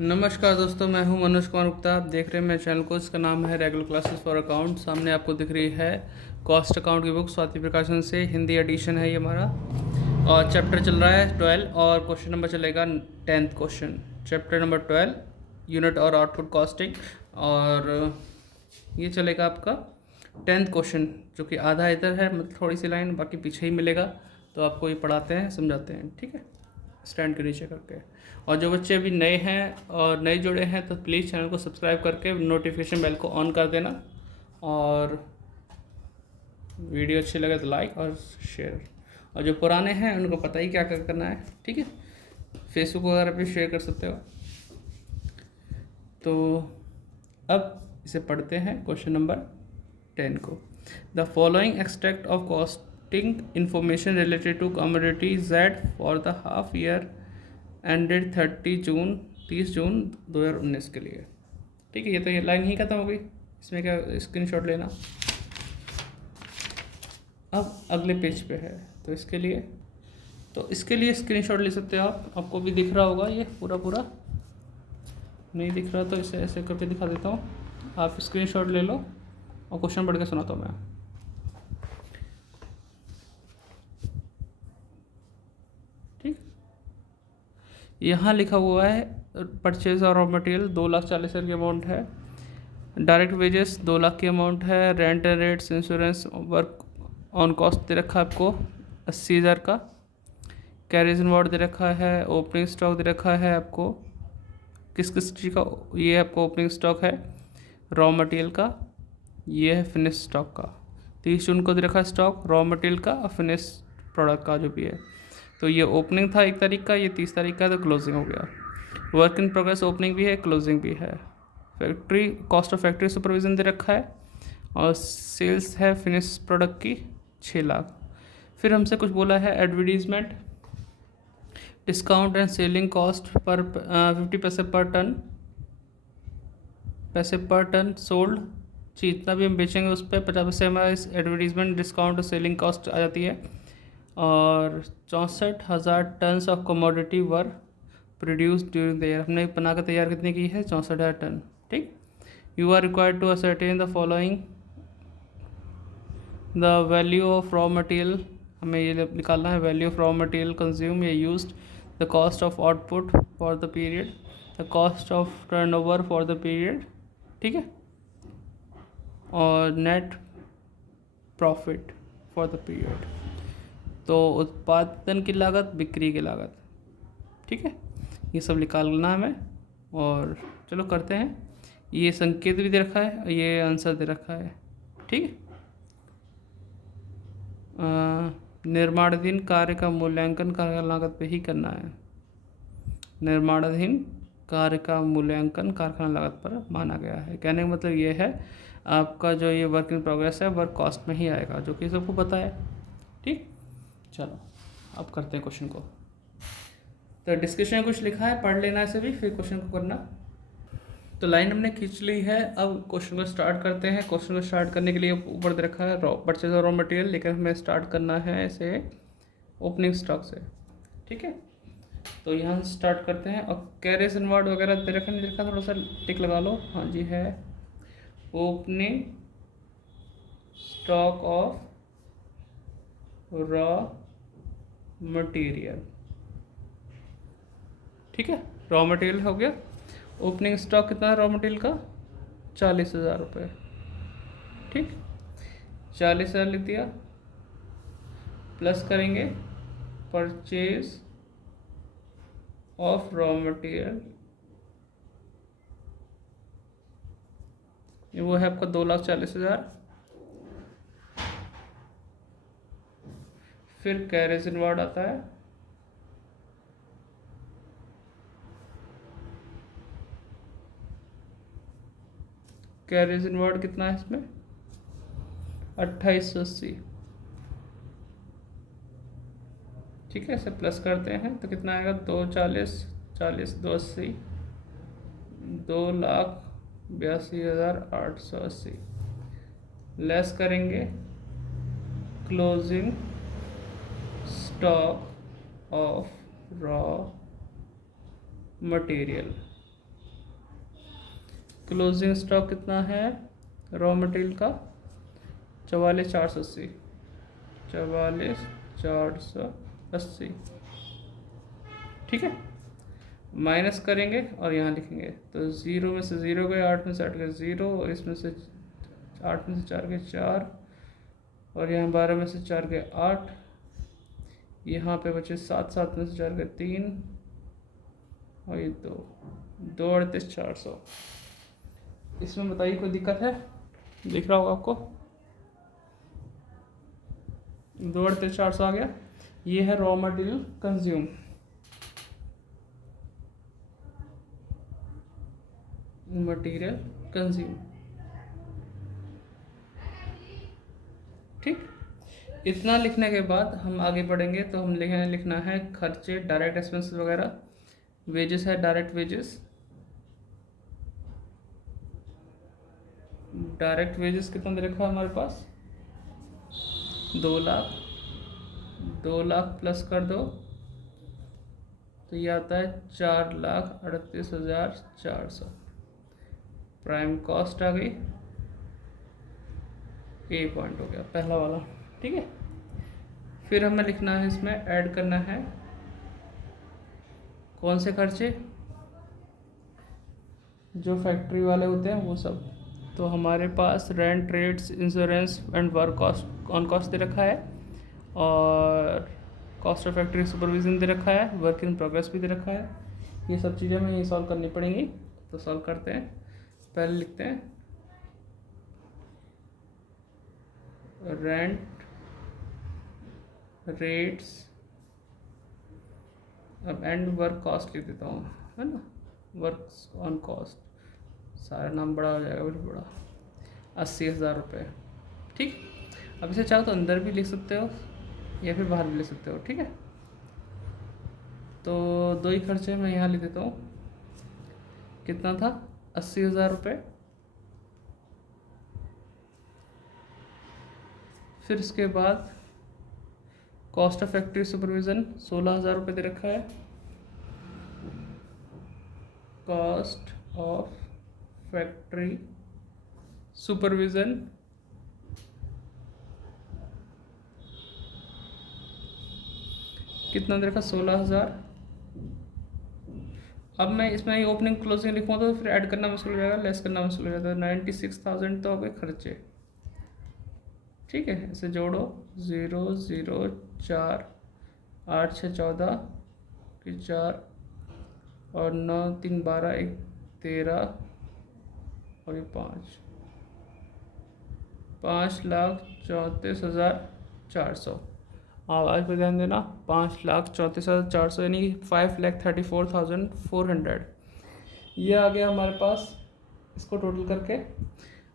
नमस्कार दोस्तों, मैं हूं मनोज कुमार गुप्ता। आप देख रहे हैं मेरे चैनल को। इसका नाम है रेगुलर क्लासेस फॉर अकाउंट। सामने आपको दिख रही है कॉस्ट अकाउंट की बुक, स्वाति प्रकाशन से। हिंदी एडिशन है ये हमारा, और चैप्टर चल रहा है 12 और क्वेश्चन नंबर चलेगा 10th question. Chapter number 12 unit और आउटपुट कॉस्टिंग, और ये चलेगा आपका 10th क्वेश्चन, जो कि आधा इधर है, मतलब थोड़ी सी लाइन, बाकी पीछे ही मिलेगा। तो आपको ये पढ़ाते हैं, समझाते हैं, ठीक है, स्टैंड के नीचे करके। और जो बच्चे अभी नए हैं और नए जुड़े हैं तो प्लीज़ चैनल को सब्सक्राइब करके नोटिफिकेशन बेल को ऑन कर देना, और वीडियो अच्छी लगे तो लाइक और शेयर। और जो पुराने हैं उनको पता ही क्या क्या करना है, ठीक है। फेसबुक वगैरह पे शेयर कर सकते हो। तो अब इसे पढ़ते हैं क्वेश्चन नंबर 10 को। The following extract of costing information related to commodity Z for the half year ended 30 June 2019 के लिए, ठीक है। ये तो ये लाइन ही खत्म हो गई, इसमें क्या स्क्रीनशॉट लेना। अब अगले पेज पे है, तो इसके लिए स्क्रीनशॉट ले सकते हो आप। आपको भी दिख रहा होगा ये पूरा। नहीं दिख रहा तो इसे ऐसे करके दिखा देता हूँ। आप स्क्रीनशॉट ले लो और क्वेश्चन पढ़ के सुनाता हूँ मैं, ठीक। यहाँ लिखा हुआ है परचेज और रॉ मटेरियल 2,40,000 की अमाउंट है। डायरेक्ट वेजेस 2 लाख की अमाउंट है। Rent and rates, insurance, work on cost दे रखा है आपको 80,000 का। कैरेज इनवर्ड दे रखा है। ओपनिंग स्टॉक दे रखा है आपको किस चीज़ का, ये आपको ओपनिंग स्टॉक है रॉ मटेरियल का, ये है फिनिश स्टॉक का। 30 जून को दे रखा है स्टॉक रॉ मटेरियल का और फिनिश प्रोडक्ट का जो भी है। तो ये ओपनिंग था 1 तारीख का, ये 30 तारीख का, तो क्लोजिंग हो गया। वर्क इन प्रोग्रेस ओपनिंग भी है, क्लोजिंग भी है। Factory cost of factory supervision दे रखा है, और सेल्स है फिनिश प्रोडक्ट की 6 लाख। फिर हमसे कुछ बोला है advertisement, discount and selling cost per 50 पैसे पर टन सोल्ड। जितना भी हम बेचेंगे उस पर 50 पैसे हमारा इस एडवर्टीजमेंट, डिस्काउंट और सेलिंग कॉस्ट आ जाती है। और 64,000 tons of commodity were produce during the year. हमने बना कर तैयार कितने की है? 64,000 टन, ठीक। You are required to ascertain the following the value of raw material. हमें ये निकालना है value of raw material consume या used, the cost of output for the period, the cost of turnover for the period, ठीक है, और net profit for the period. तो उत्पादन की लागत, बिक्री की लागत, ठीक है, ये सब निकालना है हमें। और चलो करते हैं। ये संकेत भी दे रखा है और ये आंसर दे रखा है, ठीक है। निर्माणाधीन कार्य का मूल्यांकन कार्य लागत पे ही करना है। निर्माणाधीन कार्य का मूल्यांकन कारखाना लागत पर माना गया है। कहने का मतलब ये है आपका जो ये वर्क इन प्रोग्रेस है वर्क कॉस्ट में ही आएगा, जो कि सबको पता है, ठीक। चलो अब करते हैं क्वेश्चन को। तो डिस्कशन में कुछ लिखा है, पढ़ लेना इसे भी, फिर क्वेश्चन को करना। तो लाइन हमने खींच ली है। अब क्वेश्चन को स्टार्ट करते हैं। क्वेश्चन को स्टार्ट करने के लिए ऊपर दे रखा है परचेज और रॉ मटेरियल, लेकिन हमें स्टार्ट करना है इसे ओपनिंग स्टॉक से, ठीक है। तो यहाँ से स्टार्ट करते हैं। और कैरेज इनवर्ड वगैरह दे रखा नहीं रखा, थोड़ा सा टिक लगा लो। हाँ जी है। Opening stock of raw material, ठीक है। रॉ मटेरियल हो गया। ओपनिंग स्टॉक कितना है रॉ मटेरियल का? 40,000 रुपये, ठीक। 40,000 लिख दिया। प्लस करेंगे परचेज ऑफ रॉ मटेरियल, ये वो है आपका 2,40,000। फिर कैरेज इनवर्ड आता है, कैरेज इनवर्ड कितना है इसमें? 2,880, ठीक है। इसे प्लस करते हैं तो कितना आएगा? 240, 40, 280, 2,82,880। लेस करेंगे closing stock of raw material, closing stock कितना है रॉ मटेरियल का? 44,480, 44,480। ठीक है, माइनस करेंगे और यहाँ लिखेंगे तो 0 में से 0 गए, 8 में से 8 गए 0, और इसमें से 8 में से 4 गए 4, और यहाँ 12 में से 4 गए 8, यहाँ पे बचे 7, 7 में से 4 गए 3, और ये 2,38,400। इसमें बताइए कोई दिक्कत है? दिख रहा होगा आपको 2,38,400 आ गया। ये है raw material consume. Material consume, ठीक। इतना लिखने के बाद हम आगे बढ़ेंगे तो हम लिखना है खर्चे, डायरेक्ट एक्सपेंसेस वगैरह। वेजेस है, डायरेक्ट वेजेस। डायरेक्ट वेजेस कितना दे रखा है हमारे पास? 2 लाख। 2 लाख प्लस कर दो तो ये आता है 4,38,400। प्राइम कॉस्ट आ गई, ए पॉइंट हो गया पहला वाला, ठीक है। फिर हमें लिखना है, इसमें ऐड करना है कौन से खर्चे? जो फैक्ट्री वाले होते हैं वो सब। तो हमारे पास rent, rates, insurance and work cost on cost दे रखा है, और कॉस्ट ऑफ फैक्ट्री सुपरविजन दे रखा है, वर्क इन प्रोग्रेस भी दे रखा है। ये सब चीज़ें हमें ये सॉल्व करनी पड़ेंगी, तो सॉल्व करते हैं। पहले लिखते हैं रेंट, रेट्स, अब एंड वर्क कॉस्ट लिख देता हूँ, है ना, वर्क ऑन कॉस्ट, सारा नाम बड़ा हो जाएगा, बिल्कुल बड़ा, 80,000 रुपये, ठीक। अब इसे चाहो तो अंदर भी लिख सकते हो या फिर बाहर भी लिख सकते हो, ठीक है। तो 2 ही खर्चे मैं यहाँ लिख देता हूँ। कितना था? 80,000 रुपये। फिर इसके बाद कॉस्ट ऑफ फैक्ट्री सुपरविज़न 16,000 रुपये दे रखा है। कॉस्ट ऑफ फैक्ट्री सुपरविज़न कितना दे रखा? 16,000। अब मैं इसमें ही ओपनिंग क्लोजिंग लिखूँ तो फिर ऐड करना मुश्किल हो जाएगा, लेस करना मुश्किल हो जाता है। 96,000 तो हो गए खर्चे, ठीक है। इसे जोड़ो, 0 0 4 8 6 14 की 4 और 9 3 12 1 13 और ये 5,34,400। आवाज़ पर ध्यान देना, 5,34,400 यानी 5,34,400 ये आ गया हमारे पास। इसको टोटल करके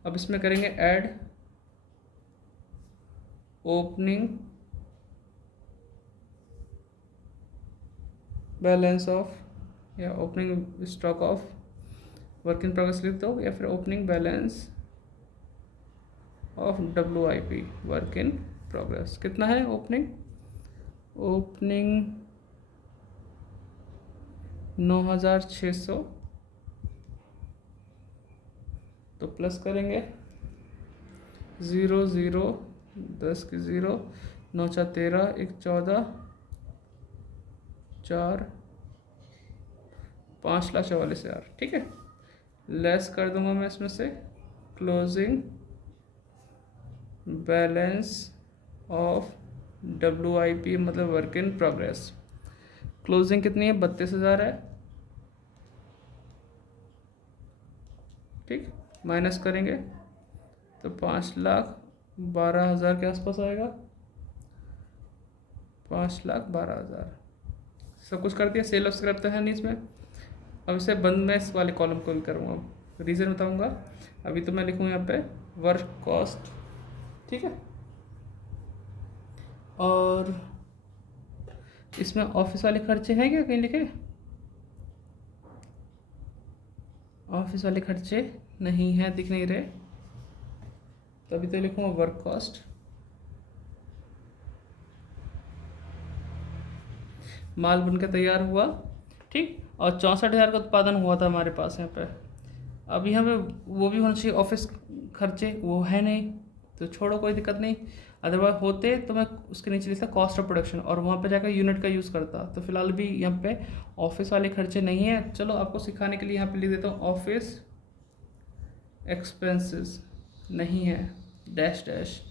अब इसमें करेंगे ऐड ओपनिंग बैलेंस ऑफ, या opening stock of work in progress लिख दो, या फिर opening balance of WIP work in progress. कितना है ओपनिंग? 9,600, तो प्लस करेंगे 0 0 10 की 0 9 4 13 1 14 4 5,44,000, ठीक है। लेस कर दूंगा मैं इसमें से क्लोजिंग बैलेंस ऑफ WIP मतलब वर्क इन प्रोग्रेस। क्लोजिंग कितनी है? 32,000 है, ठीक। माइनस करेंगे तो 5,12,000 के आसपास आएगा, 5,12,000। सब कुछ कर दिया। सेल ऑफ स्क्रैप तो है नहीं इसमें। अब इसे बंद मैं इस वाले कॉलम को भी करूँगा, रीज़न बताऊँगा। अभी तो मैं लिखूँ यहाँ पे वर्क कॉस्ट, ठीक है। और इसमें ऑफिस वाले खर्चे हैं क्या? कहीं लिखे? ऑफिस वाले खर्चे नहीं हैं, दिख नहीं रहे, तभी तो लिखूँगा वर्क कॉस्ट। माल बनकर तैयार हुआ, ठीक। और 64,000 का उत्पादन हुआ था हमारे पास यहाँ पे। अब यहाँ पे वो भी होना चाहिए ऑफिस खर्चे, वो है नहीं तो छोड़ो, कोई दिक्कत नहीं। अदरवाइज होते तो मैं उसके नीचे लिखता कॉस्ट ऑफ प्रोडक्शन और वहाँ पे जाकर यूनिट का यूज़ करता। तो फिलहाल भी यहाँ पे ऑफिस वाले खर्चे नहीं है। चलो आपको सिखाने के लिए यहाँ पे लिख देता हूँ ऑफिस एक्सपेंसेस नहीं है, डैश डैश।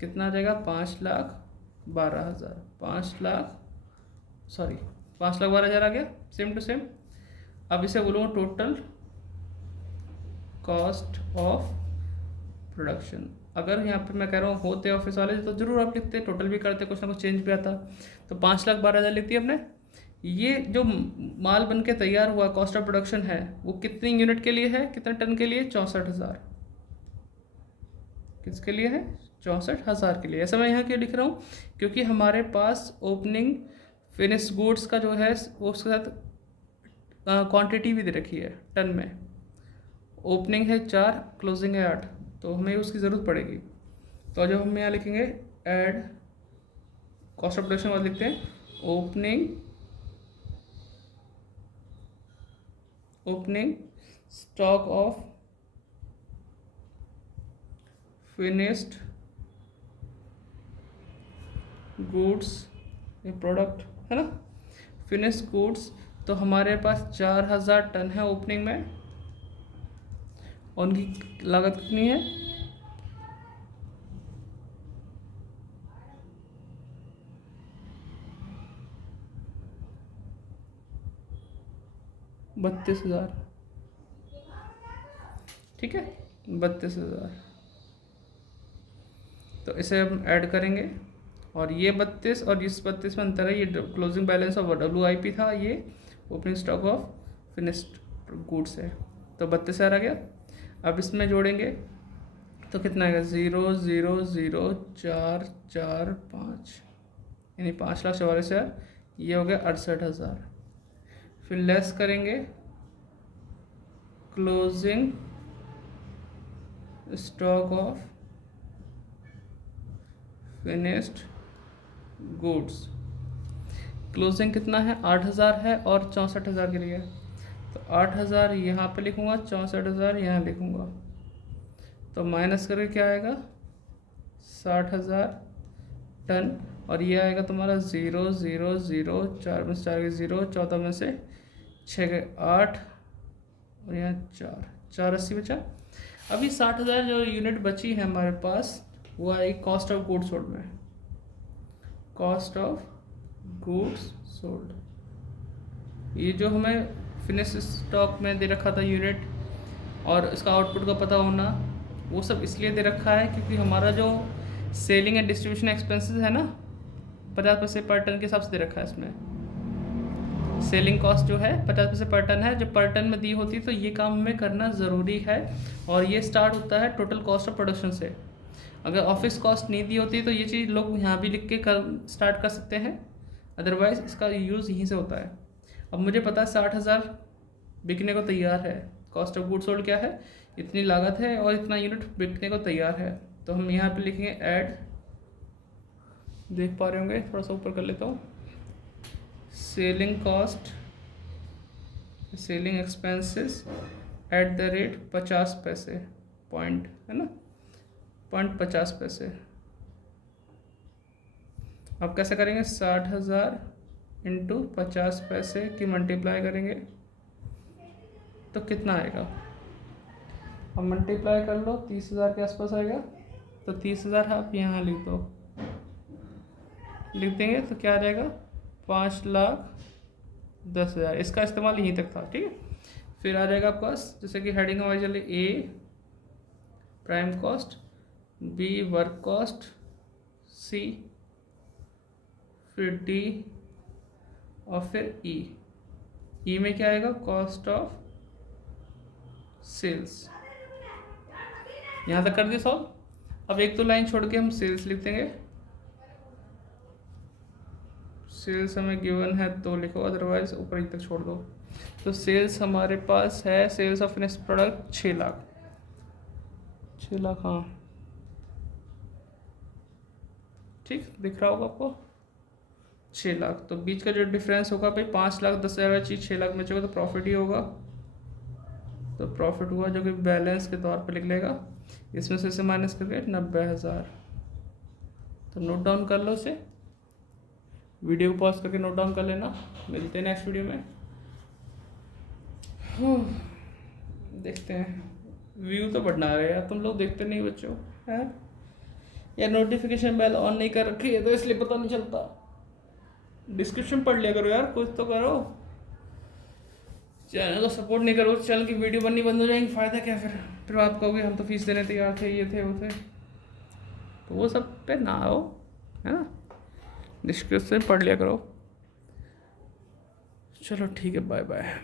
कितना आ जाएगा? 5,12,000, 5,12,000 आ गया, सेम टू सेम। अब इसे बोलूँगा टोटल कॉस्ट ऑफ प्रोडक्शन। अगर यहाँ पे मैं कह रहा हूँ होते ऑफिस वाले तो जरूर आप लिखते, टोटल भी करते, कुछ ना कुछ चेंज भी आता। तो 5,12,000 लिखती है हमने। ये जो माल बन के तैयार हुआ कॉस्ट ऑफ प्रोडक्शन है वो कितनी यूनिट के लिए है, कितने टन के लिए? 64,000। किसके लिए है? 64,000 के लिए। ऐसा मैं यहाँ क्यों लिख रहा हूँ? क्योंकि हमारे पास ओपनिंग फिनिश गुड्स का जो है वो उसके साथ क्वांटिटी भी दे रखी है टन में। ओपनिंग है 4, क्लोजिंग है 8, तो हमें उसकी ज़रूरत पड़ेगी। तो जब हम यहाँ लिखेंगे ऐड कॉस्ट ऑफ प्रोडक्शन बाद लिखते हैं opening stock of finished goods, ये प्रोडक्ट है ना, फिनिश्ड गुड्स। तो हमारे पास 4,000 टन है ओपनिंग में और उनकी लागत कितनी है? 32,000। ठीक है, 32,000। तो इसे हम ऐड करेंगे और ये 32 और इस 32 में अंतर है, ये क्लोजिंग बैलेंस ऑफ WIP था, ये opening stock of finished goods है। तो 32,000 आ गया। अब इसमें जोड़ेंगे तो कितना आएगा? 0,0,0,445, यानी 5,44,000। ये हो गया 68,000। फिर लेस करेंगे closing stock of finished goods. Closing कितना है? 8,000 है और 64,000 के लिए। तो 8,000 यहाँ पे लिखूँगा, 64,000 यहाँ लिखूँगा। तो माइनस करके क्या आएगा? 60,000 टन। और ये आएगा तुम्हारा 0,0,0, 4 में से 4 गए 0, 14 में से 6 गए 8 और यहाँ 480 बचा। अभी 60,000 जो यूनिट बची है हमारे पास वो आएगी कॉस्ट ऑफ गुड्स सोल्ड में। कॉस्ट ऑफ गुड्स सोल्ड, ये जो हमें फिनिश स्टॉक में दे रखा था यूनिट और इसका आउटपुट का पता होना, वो सब इसलिए दे रखा है क्योंकि हमारा जो सेलिंग एंड डिस्ट्रीब्यूशन एक्सपेंसेस है ना, 50 पैसे पर टन के हिसाब से दे रखा है। इसमें सेलिंग कॉस्ट जो है 50 पैसे पर टन है, जब पर टन में दी होती है तो ये काम हमें करना ज़रूरी है। और ये स्टार्ट होता है टोटल कॉस्ट ऑफ प्रोडक्शन से। अगर ऑफिस कॉस्ट नहीं दी होती तो ये चीज़ लोग यहाँ भी लिख के स्टार्ट कर सकते हैं, अदरवाइज़ इसका यूज़ यहीं से होता है। अब मुझे पता है 60,000 बिकने को तैयार है। कॉस्ट ऑफ गुड्स सोल्ड क्या है? इतनी लागत है और इतना यूनिट बिकने को तैयार है। तो हम यहाँ पे लिखेंगे ऐड, देख पा रहे होंगे, थोड़ा सा ऊपर कर लेता हूँ, selling cost, selling expenses at the rate 50 पैसे, पॉइंट है ना, 50 पैसे। अब कैसे करेंगे? 60,000 इंटू 50 पैसे की मल्टीप्लाई करेंगे तो कितना आएगा? अब मल्टीप्लाई कर लो, 30,000 के आसपास आएगा। तो 30,000 आप यहाँ लिख दो, लिख देंगे तो क्या आ जाएगा? 5,10,000। इसका इस्तेमाल यहीं तक था, ठीक है। फिर आ जाएगा आपके पास, जैसे कि हेडिंग हमारी चले A prime cost, B work cost, C, फिर डी और फिर ई में क्या आएगा? Cost of sales. यहाँ तक कर दिया सॉल्व। अब एक तो लाइन छोड़ के हम सेल्स लिख देंगे। सेल्स हमें गिवन है तो लिखो, अदरवाइज ऊपर ही तक छोड़ दो। तो सेल्स हमारे पास है, sales of finished product 6 lakh, 6 lakh, हाँ ठीक दिख रहा होगा आपको, 6 लाख। तो बीच का जो डिफरेंस होगा भाई 5,10,000 चीज़ 6 लाख में चाहिए तो प्रॉफिट ही होगा। तो प्रॉफिट हुआ जो कि बैलेंस के तौर पे लिख लेगा, इसमें से इसे माइनस करके 90,000। तो नोट डाउन कर लो इसे, वीडियो को पॉज करके नोट डाउन कर लेना। मिलते हैं नेक्स्ट वीडियो में। देखते हैं, व्यू तो बढ़ना है यार, तुम लोग देखते नहीं बच्चों है यार। नोटिफिकेशन बेल ऑन नहीं कर रखी है तो इसलिए पता नहीं चलता। डिस्क्रिप्शन पढ़ लिया करो यार, कुछ तो करो। चैनल को सपोर्ट नहीं करो, चैनल की वीडियो बननी बंद हो जाएंगी, फ़ायदा क्या फिर आप कहोगे हम तो फीस देने तैयार थे, ये थे वो थे। तो वो सब पे ना आओ, है ना। डिस्क्रिप्शन पढ़ लिया करो। चलो ठीक है, बाय बाय।